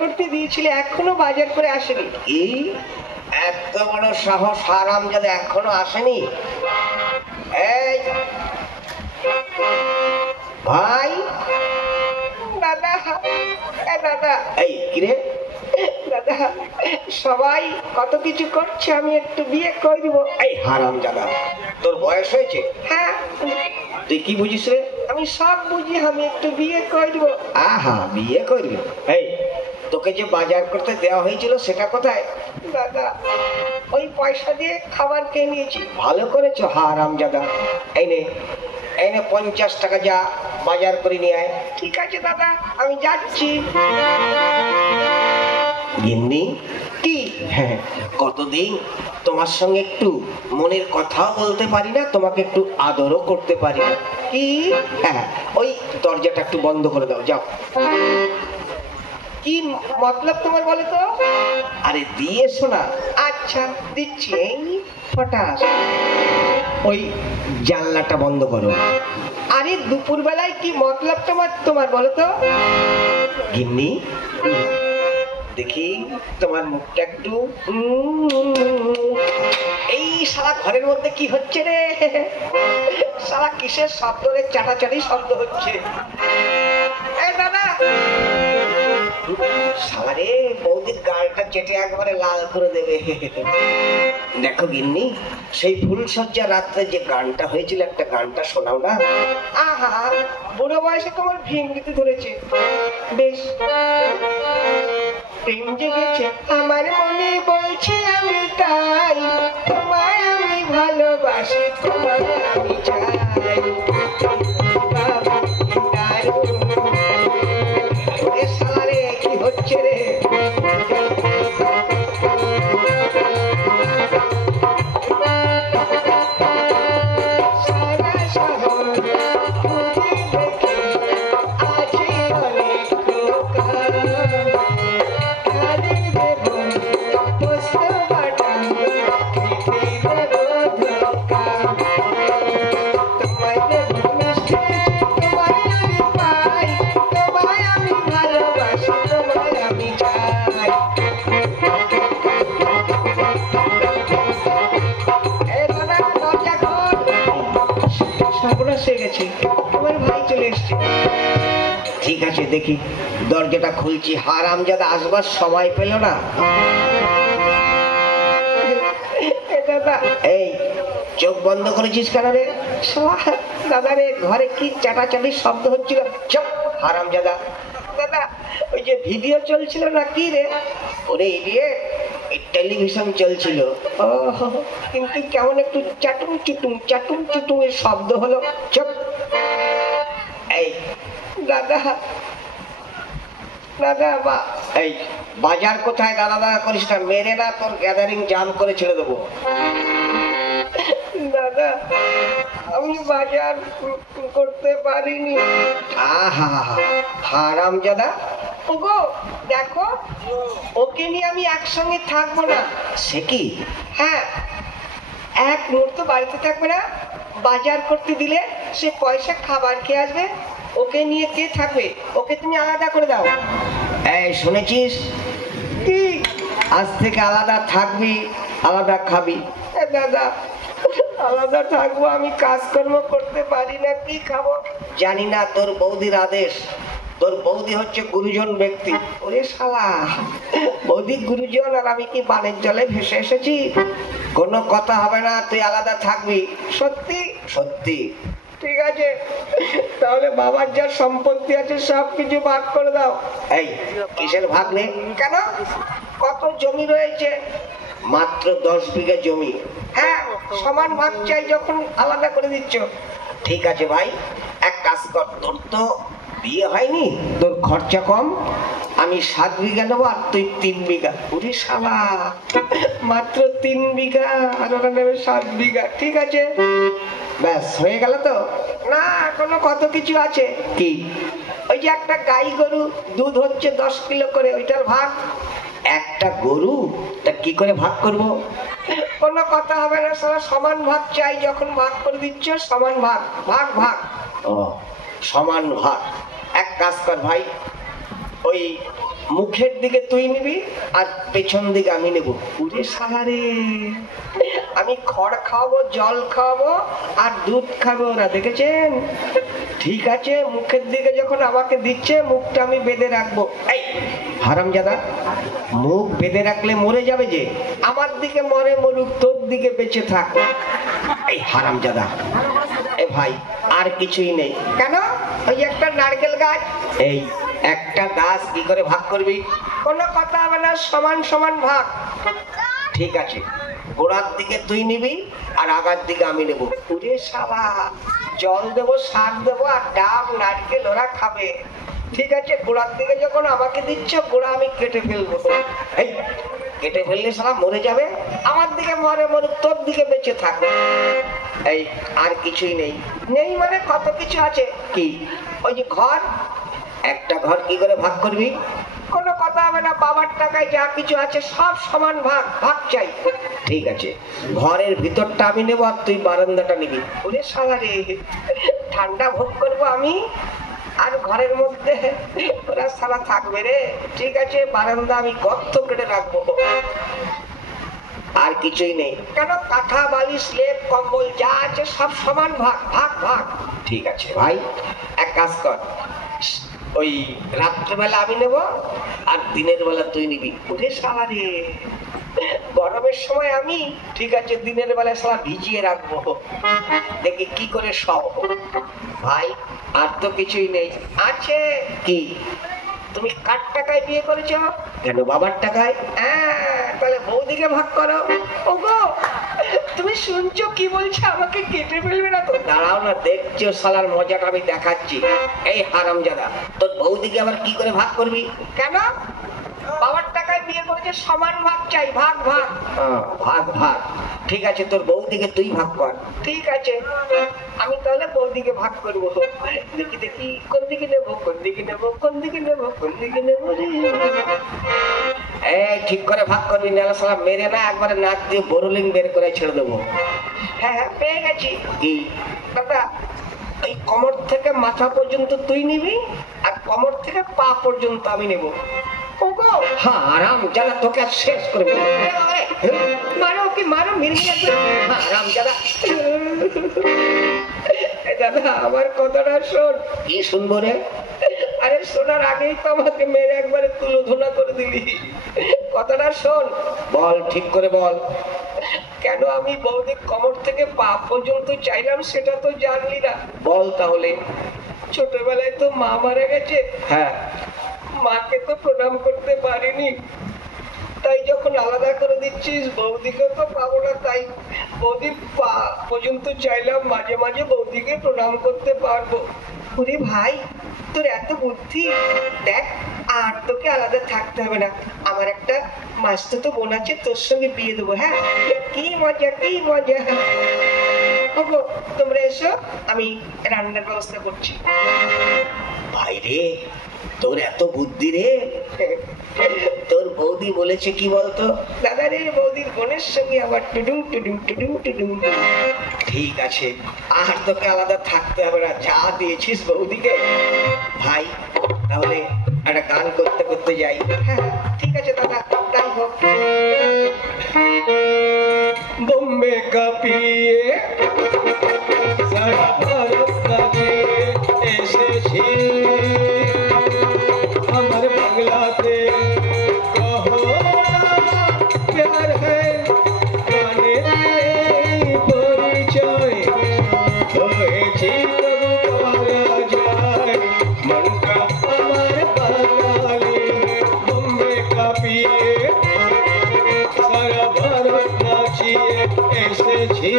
করতে দিয়েছিলে, এখনো বাজার করে আসেনি। এই এত বড় সাহস হারামজাদা, এখনো আসেনি? এই ভাই, দাদা, দাদা, এই কিরে? দাদা, সবাই কত কিছু করছে, আমি একটু বিয়ে করে দিব। এই হারামজাদা, তোর বয়স হয়েছে? হ্যাঁ। তুই কি বুঝিস রে? আমি সব বুঝি, আমি একটু বিয়ে করে দিব। আহা, বিয়ে করবি? এই তোকে যে বাজার করতে দেওয়া হয়েছিল সেটা কোথায়? দাদা, ওই পয়সা দিয়ে খাবার খেয়ে নিয়েছি। ভালো করেছো হারামজাদা। এই নে, এই নে 50 টাকা, যা বাজার করে নিয়ে আয়। ঠিক আছে দাদা, আমি যাচ্ছি। গিন্নি, কি? হ্যাঁ, কতদিন তোমার সঙ্গে একটু মনের কথাও বলতে পারি না, তোমাকে একটু আদরও করতে পারি না। কি? হ্যাঁ, ওই দরজাটা একটু বন্ধ করে দাও, যাও। কি মতলব তোমার বলো তো? আরে দিয়ে শোনা। আচ্ছা, দিচ্ছি। এই ফটাস। ওই জানলাটা বন্ধ করো। আরে দুপুর বেলায় কি মতলব তোমার বলো তো? গিন্নি, দেখি তোমার মুখটা একটু। এই সারা ঘরের মধ্যে কি হচ্ছে রে? সারা কিসের শব্দ রে? চাটাচাটি শব্দ হচ্ছে। এই দাদা, সারে বৌদির গালটা চেটে একবারে লাল করে দেবে। দেখো গিন্নি, সেই ফুলসজ্জা রাত্রে যে গানটা হয়েছিল, একটা গানটা শোনাও না। আহা, বুড়ো বয়সে তোমার ভেঙ্গিতে ধরেছে। বেশ। প্রেম জেগেছে আমার মনে, বলছি আমি তাই, তোমায় আমি ভালোবাসি, তোমায় আমি চাই। সারে কি হচ্ছে রে? সারা শহর খুঁজে দেখে আছে অনেক দোকান। কাদের দেব পোস্ত বাটাম, খেতে দেব ধোকা। তোমায় দেব মিষ্টি, তোমায় আমি পাই, তোমায় আমি ভালোবাসি, তোমায় আমি চাই। এই দাদা, দরজা খোল। সর্বনাশ হয়ে গেছে, তোমার ভাই চলে এসছে। ঠিক আছে, দেখি দরজাটা খুলছি। হারামজাদা আসবার সময় পেল না। এ দাদা, এই চোখ বন্ধ করেছিস কেন রে? দাদা রে, ঘরে কি চাটাচাটির শব্দ হচ্ছিল। চুপ হারামজাদা। দাদা, ওই যে ভিডিও চলছিল না কি রে? ওরে ইডিয়েট, এই টেলিভিশন চলছিল। ও, কিন্তু কেমন একটু চাটুম চুটুম এর শব্দ হলো। চুপ। এই দাদা, দাদা, এই বাজার কোথায়? দাদা দাদা করিস না, মেরে না তোর গ্যাদারিং জাম করে ছেড়ে দেবো। দাদা, আমি বাজার করতে পারিনি। আহা, হারামজাদা। ওগো দেখো, ওকে নিয়ে আমি একসঙ্গে থাকবো না। সে কি? হ্যাঁ, এক মুহূর্ত বাড়িতে থাকবে না। বাজার করতে দিলে সে পয়সা খাবার খেয়ে আসবে, ওকে নিয়ে কে থাকবে? ওকে তুমি আলাদা করে দাও। এই শুনেছিস? কি? আজ থেকে আলাদা থাকবি, আলাদা খাবি। দাদা, আলাদা থাকবো, আমি কাজকর্ম করতে পারি না, কি খাবো? জানি না, তোর বৌদির আদেশ। তোর বৌদি হচ্ছে গুরুজন ব্যক্তি। ওরে শালা, বৌদি গুরুজন আর আমি কি বানের জলে ভেসে এসেছি? কোনো কথা হবে না, তুই আলাদা থাকবি। সত্যি? সত্যি। ঠিক আছে, তাহলে বাবার যা সম্পত্তি আছে সব কিছু ভাগ করে দাও। এই কিসের ভাগ রে? কেন? কত জমি রয়েছে? মাত্র 10 বিঘা জমি। হ্যাঁ, সমান ভাগ চাই যখন আলাদা করে দিচ্ছ। ঠিক আছে ভাই, এক কাজ কর, তোর তো বিয়ে হয়নি, তোর খরচা কম, আমি 7 বিঘা নেবো আর তুই 3 বিঘা। ওরে শালা, মাত্র 3 বিঘা আর ওরা নেবে 7 বিঘা। ঠিক আছে, ব্যাস হয়ে গেল তো? না, এখনো কত কিছু আছে। কি? ওই যে একটা গাই গরু দুধ হচ্ছে 10 কিলো করে, ওইটার ভাগ। একটা গরু, তা কি করে ভাগ করব? কোনো কথা হবে না, সারা সমান ভাগ চাই, যখন ভাগ করে দিচ্ছ সমান ভাগ। ভাগ ভাগ। ও, সমান ভাগ। এক কাজ কর ভাই, ওই মুখের দিকে তুই নিবি আর পেছন দিকে আমি নেব। ওরে সাহারে, আমি খড় খাওয়াবো, জল খাওয়াবো আর দুধ খাবো না, দেখেছেন? ঠিক আছে, মুখের দিকে যখন আমাকে দিচ্ছে মুখটা আমি বেঁধে রাখবো। এই হারামজাদা, মুখ বেঁধে রাখলে মরে যাবে যে। আমার দিকে মরে মরুক, তোর দিকে বেঁচে থাক। এই হারামজাদা, এ ভাই আর কিছুই নেই। কেন? ওই একটা নারকেল গাছ, এই একটা গাছ কি করে ভাগ করবি? কোনো কথা হবে না, সমান সমান ভাগ। ঠিক আছে, গোড়ার দিকে তুই নিবি আর আগার দিকে আমি নেব। ওরে শালা, জল দেবো, শাক দেবো আর ডাব নারকেল ওরা খাবে। ঠিক আছে, গোড়ার দিকে যখন আমাকে দিচ্ছ, গোড়া আমি কেটে ফেলবো। এই কেটে ফেললে সারা মরে যাবে। আমার দিকে মরে মরুক, তোর দিকে বেঁচে থাক। এই আর কিছুই নেই। নেই মানে কত কিছু আছে। কি? ওই যে ঘর, একটা ঘর কি করে ভাগ করবি? কোনো কথা হবে না, বাবার টাকায় যা কিছু আছে সব সমান ভাগ, ভাগ চাই। ঠিক আছে, ঘরের ভিতরটা আমি নেবো আর তুই বারান্দাটা নিবি। ওরে শালা রে, ঠান্ডা ভোগ করবো আমি আর ঘরের মধ্যে ওরা শালা থাকবে রে। ঠিক আছে, বারান্দা আমি গর্ত কেটে রাখবো। আর কিছুই নেই। কেন? কাঁথা বালিশ লেপ কম্বল যা আছে সব সমান ভাগ, ভাগ ভাগ। ঠিক আছে ভাই, এক কাজ কর, ওই রাত্রেবেলা আমি নেব আর দিনের বেলা তুই নিবি। ওরে শালা রে, গরমের সময় আমি, ঠিক আছে, দিনের বেলায় শালা ভিজিয়ে রাখবো। দেখি কি করে সব। ভাই আর তো কিছুই নেই। আছে। কি? তুমি কার টাকায় বিয়ে করেছো? কেন, বাবার টাকায়। হ্যাঁ, তাহলে বৌদিকে ভাগ করো। ওগো, তুমি শুনছো কি বলছে? আমাকে কেটে ফেলবে না তো? দাঁড়াও না, দেখছো শালার মজাটা আমি দেখাচ্ছি। এই হারামজাদা, তোর বৌদিকে আবার কি করে ভাগ করবি? কেন? বাবার টাকায় বিয়ে করেছে, সমান ভাগ চাই, ভাগ ভাগ। ভাগ ভাগ। ঠিক আছে, তোর বৌদিকে তুই ভাগ কর। ঠিক আছে, আমি তাহলে বৌদিকে ভাগ করবো। দেখি দেখি কোন দিকে নেবো, কোন দিকে নেবো, কোন দিকে নেবো, কোন দিকে নেবো রে। এই ঠিক করে ভাগ করবি, নাহলে শালা মেরে না একবারে নাক দিয়ে বোরলিং বের করে ছেড়ে দেবো। হ্যাঁ হ্যাঁ, পেয়ে গেছি। কি? দাদা, এই কোমর থেকে মাথা পর্যন্ত তুই নিবি আর কোমর থেকে পা পর্যন্ত আমি নেব। ওগো, হ্যাঁ, আরাম জানা, তোকে আর শেষ করবি। মারো, কি মারো, মেরে যাবে। আরাম জানা। দাদা, আমার কথাটা শোন। কি শুনবো রে? আরে শোনার আগেই তো আমাকে মেরে একবারে তুলোধনা করে দিলি। কথাটা শোন। বল, ঠিক করে বল। কেন আমি বৌদির কোমর থেকে পা পর্যন্ত চাইলাম সেটা তো জানলি না। বল তাহলে। ছোটবেলায় তো মা মারা গেছে, হ্যাঁ। মাকে তো প্রণাম করতে পারিনি, তাই যখন আলাদা করে দিচ্ছিস বৌদিকে তো পাবো না, তাই বৌদির পা পর্যন্ত চাইলাম, মাঝে মাঝে বৌদিকে প্রণাম করতে পারবো। ওরে ভাই, তোর এত বুদ্ধি! দেখ, আর তোকে আলাদা থাকতে হবে না। আমার একটা মাস্তুতো বোন আছে, তোর সঙ্গে বিয়ে দেবো। হ্যাঁ, কি মজা, কি মজা। ওগো, তোমরা এসো, আমি রান্নার ব্যবস্থা করছি। ভাইরে, তোর এত বুদ্ধি রে। তোর বৌদি বলেছে কি বলতো? দাদা রে, বৌদির বোনের সঙ্গে আবার টুডুম টুডুম টুডুম টুডুম। ঠিক আছে, আর তোকে আলাদা থাকতে হবে না, যা দিয়েছিস বৌদিকে। ভাই, তাহলে একটা গান করতে করতে যাই। হ্যাঁ ঠিক আছে দাদা, তাই হোক। বোম্বে का पिए सारा भारत लागे एसेছি আমার বাংলাতে কহো প্যার है গানে পরিচয় হয়েছি তবু পারা যায় মনটা আমার বাঙালি। বোম্বে का पिए সারা ভারত নাচিয়ে এসেছি।